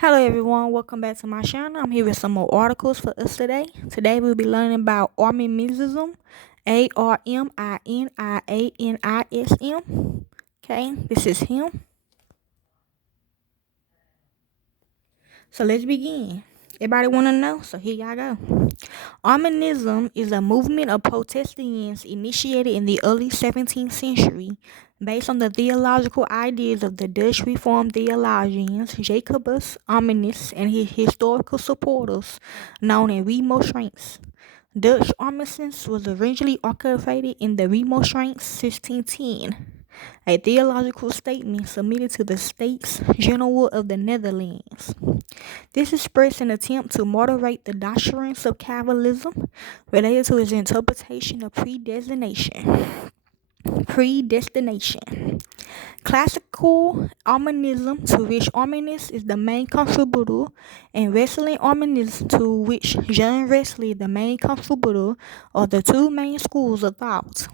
Hello everyone, welcome back to my channel. I'm here with some more articles for us today. Today we'll be learning about Arminianism, Arminianism. Okay, this is him. So let's begin. Everybody want to know? So here y'all go. Arminianism is a movement of Protestants initiated in the early 17th century based on the theological ideas of the Dutch Reformed theologians Jacobus Arminius and his historical supporters known as Remonstrants. Dutch Arminianism was originally archived in the Remonstrants 1610, a theological statement submitted to the States General of the Netherlands. This expressed an attempt to moderate the doctrines of Calvinism related to its interpretation of predestination. Classical Arminianism, to which Arminius is the main contributor, and Wesleyan Arminianism, to which John Wesley is the main contributor, are the two main schools of thought.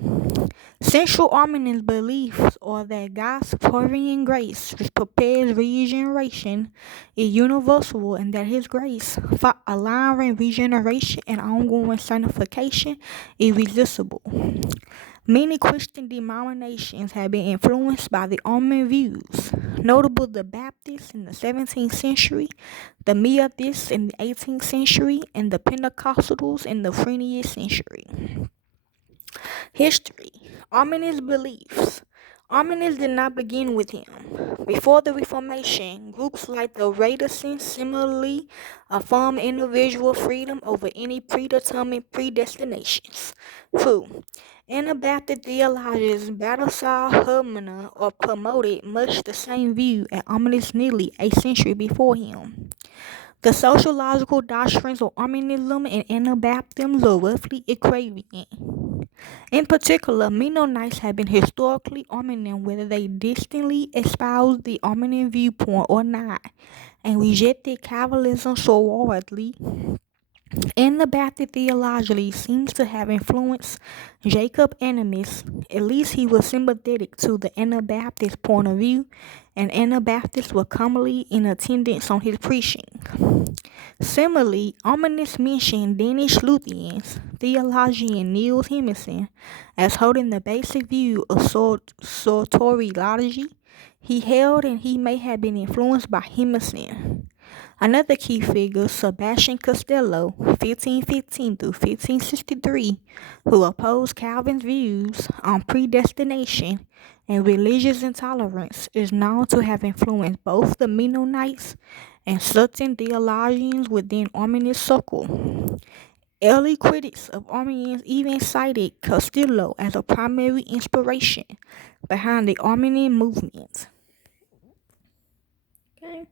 Central Arminian beliefs are that God's pouring grace, which prepares regeneration, is universal, and that His grace, allowing regeneration and ongoing sanctification, is irresistible. Many Christian denominations have been influenced by the Arminian views, notable the Baptists in the 17th century, the Methodists in the 18th century, and the Pentecostals in the 20th century. History. Arminian beliefs. Arminians did not begin with him. Before the Reformation, groups like the Radicals similarly affirmed individual freedom over any predetermined predestinations. 2. Anabaptist theologians Balthasar Hermann or promoted much the same view as Arminius nearly a century before him. The sociological doctrines of Arminianism and Anabaptism are roughly equivalent. In particular, Mennonites have been historically Arminian whether they distinctly espouse the Arminian viewpoint or not, and rejected Calvinism so wholeheartedly. Anabaptist theology seems to have influenced Jacob Arminius. At least he was sympathetic to the Anabaptist point of view, and Anabaptists were commonly in attendance on his preaching. Similarly, Arminius mentioned Danish Lutherans, theologian Niels Hemmingsen, as holding the basic view of soteriology. He held and he may have been influenced by Hemmingsen. Another key figure, Sebastian Castello, 1515 through 1563, who opposed Calvin's views on predestination and religious intolerance, is known to have influenced both the Mennonites and certain theologians within Arminian circle. Early critics of Arminians even cited Castello as a primary inspiration behind the Arminian movement. Okay.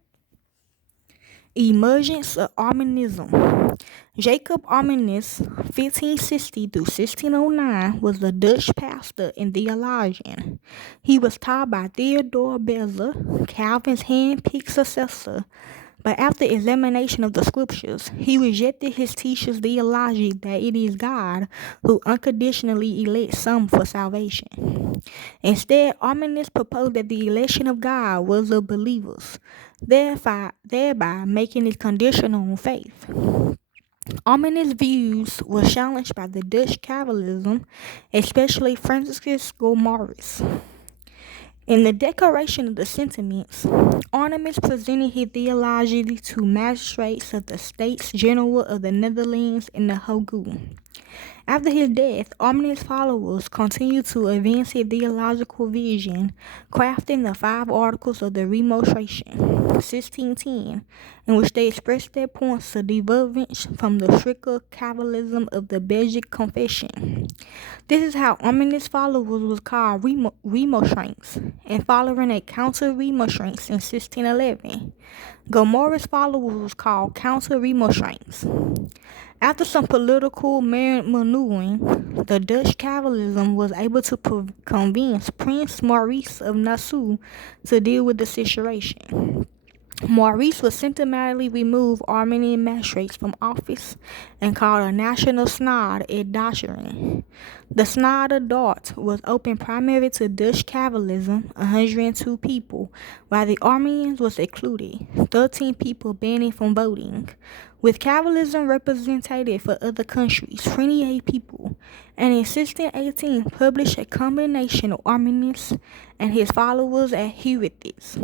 Emergence of Arminianism. Jacob Arminius, 1560 through 1609, was a Dutch pastor and theologian. He was taught by Theodore Beza, Calvin's hand-picked successor, but after examination of the scriptures, he rejected his teacher's theology that it is God who unconditionally elects some for salvation. Instead, Arminius proposed that the election of God was of believers, thereby making it conditional on faith. Arminius' views were challenged by the Dutch Calvinism, especially Franciscus Gomarus. In the Declaration of the Sentiments, Arminius presented his theology to magistrates of the States General of the Netherlands and the Hague. After his death, Arminius' followers continued to advance his theological vision, crafting the 5 Articles of the Remonstration, 1610, in which they expressed their points of divergence from the stricter Calvinism of the Belgic Confession. This is how Arminius' followers was called Remonstrants, and following a counter-remonstrance in 1611. Gomarus' followers was called counter-remonstrants. After some political maneuvering, the Dutch Calvinism was able to convince Prince Maurice of Nassau to deal with the situation. Maurice would systematically remove Armenian magistrates from office and called a national synod at Dachshund. The synod of Dort was open primarily to Dutch Calvinism, 102 people, while the Armenians was excluded, 13 people banned from voting. With Calvinism represented for other countries, 28 people, and in 1618 published a combination of Arminius and his followers as heretics.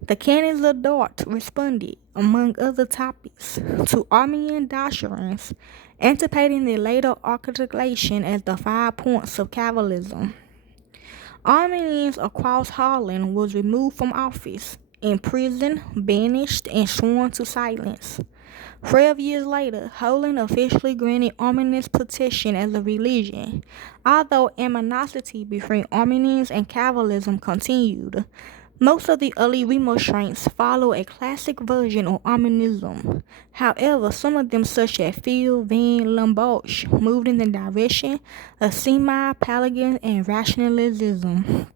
The canons of Dort responded, among other topics, to Armenian doctrines, anticipating the later articulation as the 5 points of Calvinism. Armenians across Holland was removed from office, imprisoned, banished, and sworn to silence. 12 years later, Holland officially granted Arminius protection as a religion, although animosity between Armenians and Calvinism continued. Most of the early remonstrants follow a classic version of Arminianism. However, some of them, such as Phil van Lambosch, moved in the direction of semi-Pelagian and rationalism.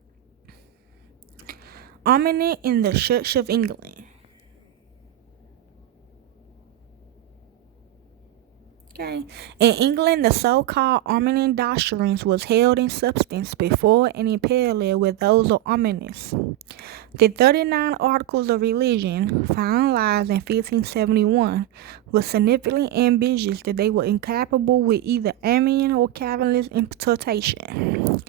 Arminian in the Church of England. Okay. In England, the so-called Arminian doctrines was held in substance before and in parallel with those of Arminius. The 39 Articles of Religion, finalized in 1571, were significantly ambiguous that they were incompatible with either Arminian or Calvinist interpretation.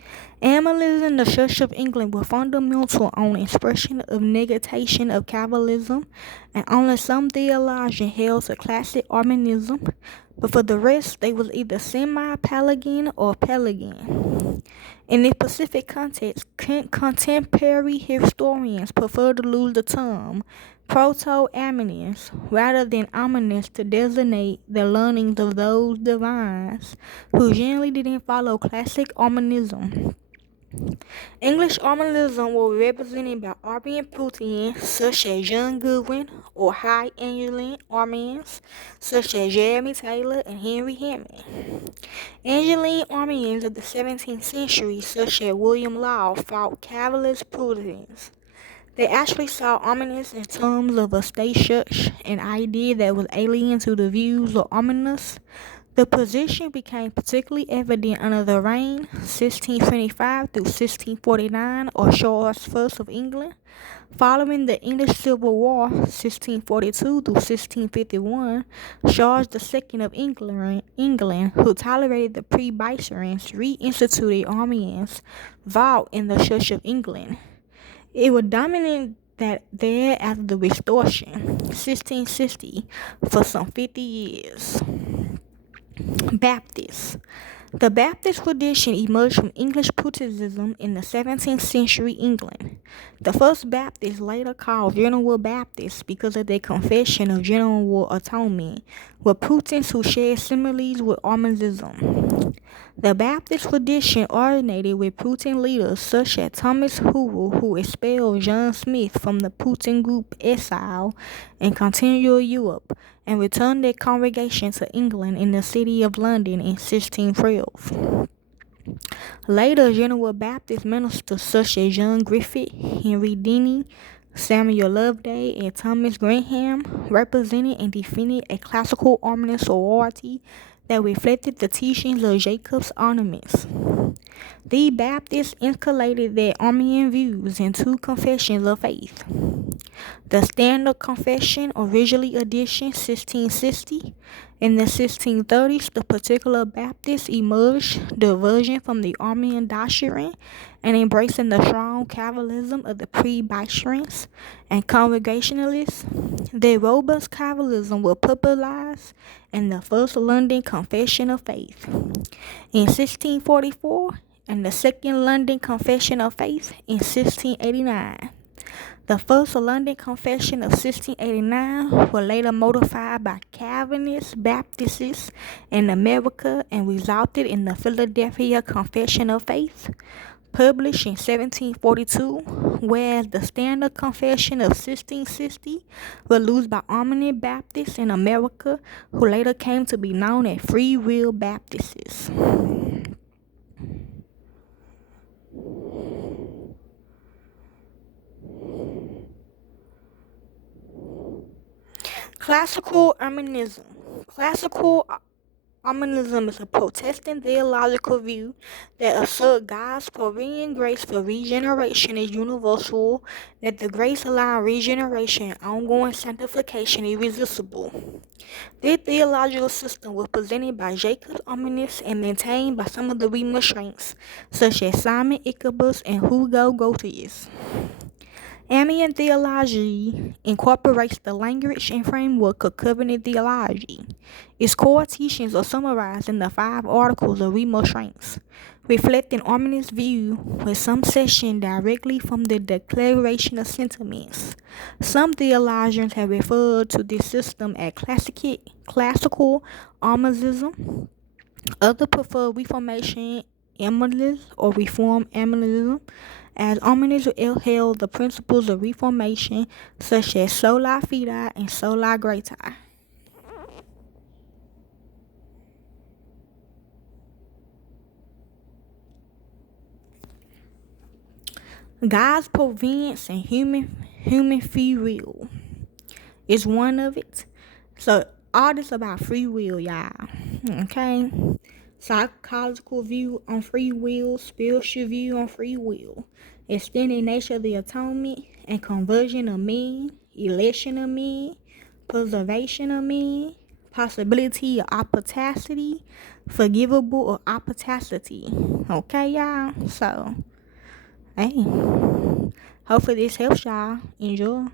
Arminianism in the Church of England was fundamental on expression of negation of Calvinism, and only some theologians held to classic Arminianism, but for the rest, they was either semi-Pelagian or Pelagian. In this specific context, contemporary historians prefer to use the term proto-Arminians rather than Arminians to designate the learnings of those divines who generally didn't follow classic Arminianism. English Arminianism was represented by Arminian Puritians such as John Goodwin or High Anglican Arminians such as Jeremy Taylor and Henry Hammond. Anglican Arminians of the 17th century such as William Law fought Calvinist Puritans. They actually saw Arminius in terms of a state church, an idea that was alien to the views of Arminius. The position became particularly evident under the reign 1625 through 1649 of Charles I of England. Following the English Civil War 1642 through 1651, Charles II of England, who tolerated the Presbyterians, reinstituted Arminians' vote in the Church of England. It was dominant that there after the Restoration, 1660, for some 50 years. Baptists. The Baptist tradition emerged from English Puritanism in the 17th century England. The first Baptists, later called General Baptists because of their confession of general atonement, were Puritans who shared similarities with Arminianism. The Baptist tradition originated with Puritan leaders such as Thomas Hoover, who expelled John Smith from the Puritan group exile in continental Europe, and returned their congregation to England in the city of London in 1612. Later, General Baptist ministers such as John Griffith, Henry Denny, Samuel Loveday, and Thomas Graham represented and defended a classical Arminian sorority that reflected the teachings of Jacob's Ornaments. The Baptists inculcated their Arminian views in 2 confessions of faith. The Standard Confession, originally edition 1660. In the 1630s, the particular Baptists emerged, diverging from the Arminian doctrine and embracing the strong Calvinism of the Presbyterians and Congregationalists. Their robust Calvinism was popularized in the First London Confession of Faith in 1644 and the Second London Confession of Faith in 1689. The First London Confession of 1689 was later modified by Calvinist Baptists in America and resulted in the Philadelphia Confession of Faith, published in 1742, whereas the Standard Confession of 1660 was used by Arminian Baptists in America, who later came to be known as Free Will Baptists. Classical Arminianism. Classical Arminianism is a Protestant theological view that asserts God's sovereign grace for regeneration is universal, that the grace allowing regeneration and ongoing sanctification is irresistible. This theological system was presented by Jacob Arminius and maintained by some of the remonstrants, such as Simon Ichabus and Hugo Grotius. Arminian theology incorporates the language and framework of covenant theology. Its core teachings are summarized in the 5 articles of remonstrance, reflecting Arminius' view with some sections directly from the Declaration of Sentiments. Some theologians have referred to this system as classical Arminianism. Others prefer Reformation Arminianism or Reform Arminianism, as Arminianism upheld the principles of Reformation, such as sola fide and sola gratia. God's providence and human free will is one of it. So all this about free will, y'all. Okay? Psychological view on free will, spiritual view on free will, extended nature of the atonement and conversion of men, election of men, preservation of men, possibility of apostasy, forgivable of apostasy. Okay, y'all? So, hey, hopefully this helps y'all. Enjoy.